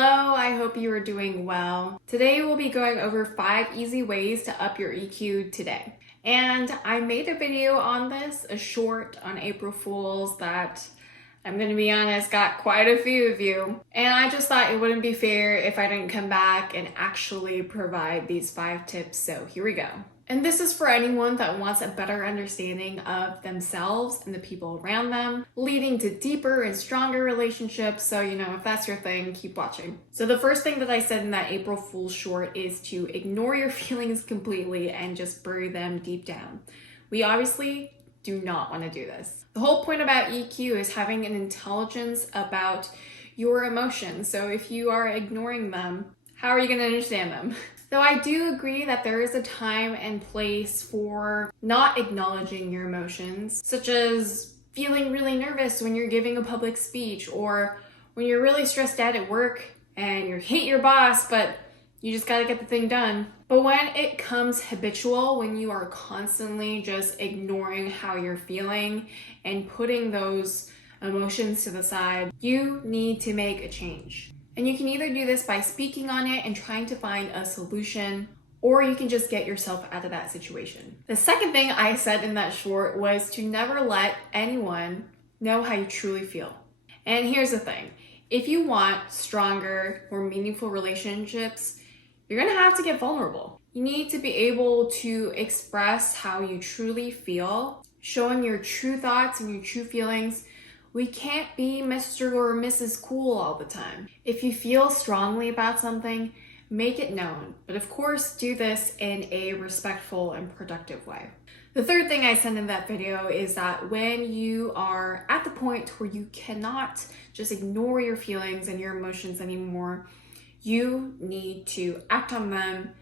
Hello, I hope you are doing well. Today we'll be going over 5 easy ways to up your EQ today. And I made a video on this, a short on April Fools that I'm gonna be honest, got quite a few of you. And I just thought it wouldn't be fair if I didn't come back and actually provide these 5 tips, so here we go. And this is for anyone that wants a better understanding of themselves and the people around them, leading to deeper and stronger relationships. So, if that's your thing, keep watching. So the first thing that I said in that April Fool's short is to ignore your feelings completely and just bury them deep down. We obviously do not want to do this. The whole point about EQ is having an intelligence about your emotions. So if you are ignoring them, how are you going to understand them? Though I do agree that there is a time and place for not acknowledging your emotions, such as feeling really nervous when you're giving a public speech, or when you're really stressed out at work and you hate your boss, but you just gotta get the thing done. But when it comes habitual, when you are constantly just ignoring how you're feeling and putting those emotions to the side, you need to make a change. And you can either do this by speaking on it and trying to find a solution, or you can just get yourself out of that situation. The second thing I said in that short was to never let anyone know how you truly feel. And here's the thing. If you want stronger, more meaningful relationships, you're gonna have to get vulnerable. You need to be able to express how you truly feel, showing your true thoughts and your true feelings. We can't be Mr. or Mrs. Cool all the time. If you feel strongly about something, make it known. But of course, do this in a respectful and productive way. The third thing I said in that video is that when you are at the point where you cannot just ignore your feelings and your emotions anymore, you need to act on them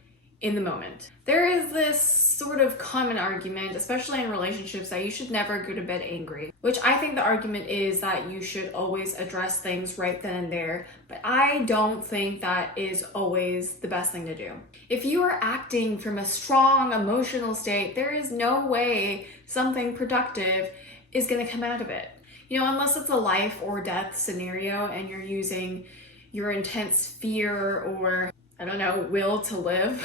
in the moment. There is this sort of common argument, especially in relationships, that you should never go to bed angry, which I think the argument is that you should always address things right then and there, but I don't think that is always the best thing to do. If you are acting from a strong emotional state, there is no way something productive is going to come out of it. Unless it's a life or death scenario and you're using your intense fear or will to live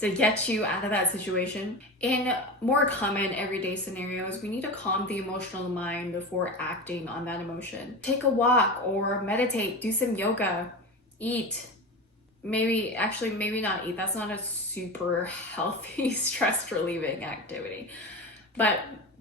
to get you out of that situation. In more common everyday scenarios, we need to calm the emotional mind before acting on that emotion. Take a walk or meditate, do some yoga, eat. Maybe not eat. That's not a super healthy stress relieving activity. But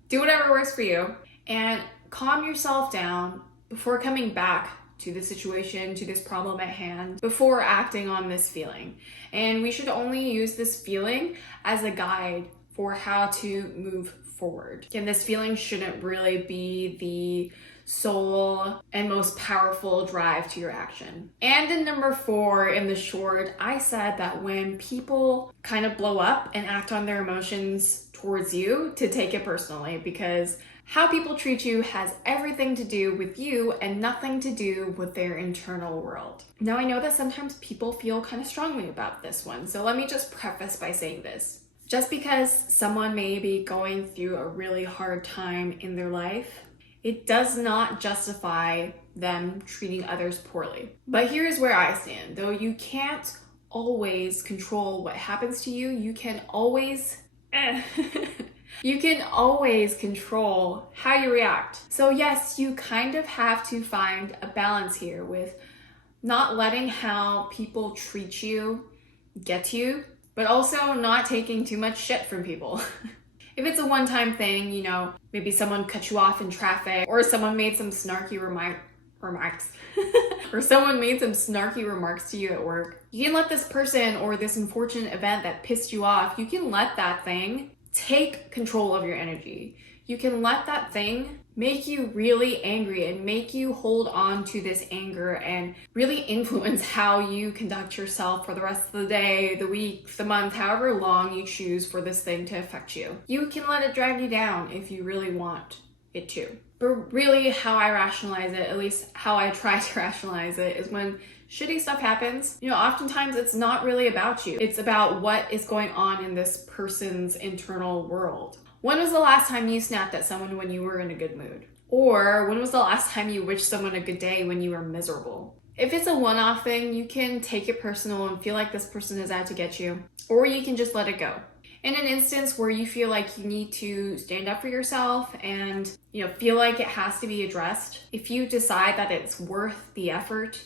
do whatever works for you and calm yourself down before coming back to the situation, to this problem at hand, before acting on this feeling. And we should only use this feeling as a guide for how to move forward. And this feeling shouldn't really be the sole and most powerful drive to your action. And in number 4 in the short, I said that when people kind of blow up and act on their emotions towards you, to take it personally, because how people treat you has everything to do with you and nothing to do with their internal world. Now, I know that sometimes people feel kind of strongly about this one, so let me just preface by saying this. Just because someone may be going through a really hard time in their life, it does not justify them treating others poorly. But here's where I stand. Though you can't always control what happens to you, you can always you can always control how you react. So yes, you kind of have to find a balance here with not letting how people treat you get to you, but also not taking too much shit from people. If it's a one-time thing, maybe someone cut you off in traffic, or someone made some snarky remarks, or someone made some snarky remarks to you at work, you can let this person or this unfortunate event that pissed you off, you can let that thing take control of your energy. You can let that thing make you really angry and make you hold on to this anger and really influence how you conduct yourself for the rest of the day, the week, the month, however long you choose for this thing to affect you. You can let it drag you down if you really want it to. But really how I rationalize it, at least how I try to rationalize it, is when shitty stuff happens, oftentimes it's not really about you. It's about what is going on in this person's internal world. When was the last time you snapped at someone when you were in a good mood? Or when was the last time you wished someone a good day when you were miserable? If it's a one-off thing, you can take it personal and feel like this person is out to get you, or you can just let it go. In an instance where you feel like you need to stand up for yourself and feel like it has to be addressed, if you decide that it's worth the effort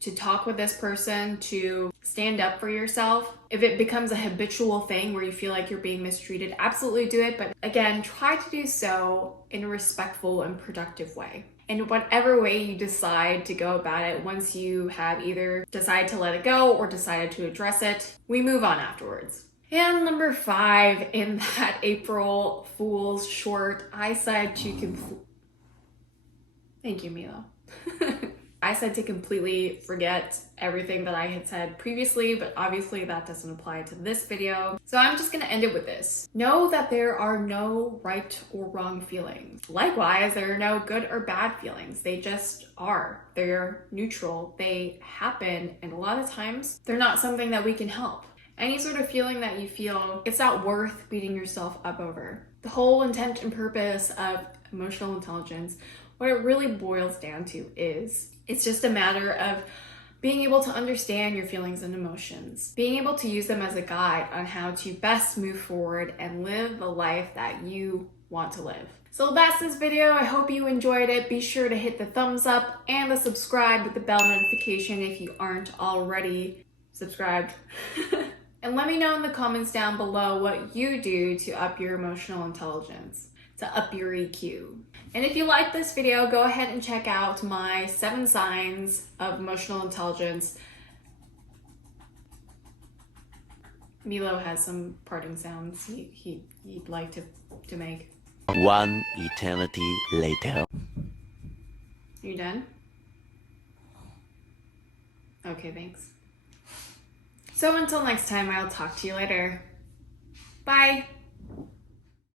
to talk with this person, to stand up for yourself, if it becomes a habitual thing where you feel like you're being mistreated, absolutely do it. But again, try to do so in a respectful and productive way. In whatever way you decide to go about it, once you have either decided to let it go or decided to address it, we move on afterwards. And number 5 in that April Fool's short, I said to Thank you, Milo. I said to completely forget everything that I had said previously, but obviously that doesn't apply to this video. So I'm just gonna end it with this. Know that there are no right or wrong feelings. Likewise, there are no good or bad feelings. They just are. They're neutral. They happen, and a lot of times they're not something that we can help. Any sort of feeling that you feel, it's not worth beating yourself up over. The whole intent and purpose of emotional intelligence, what it really boils down to is, it's just a matter of being able to understand your feelings and emotions, being able to use them as a guide on how to best move forward and live the life that you want to live. So that's this video. I hope you enjoyed it. Be sure to hit the thumbs up and the subscribe with the bell notification if you aren't already subscribed. And let me know in the comments down below what you do to up your emotional intelligence, to up your EQ. And if you like this video, go ahead and check out my 7 signs of emotional intelligence. Milo has some parting sounds he'd like to make. One eternity later. You done? Okay, thanks. So until next time, I'll talk to you later. Bye.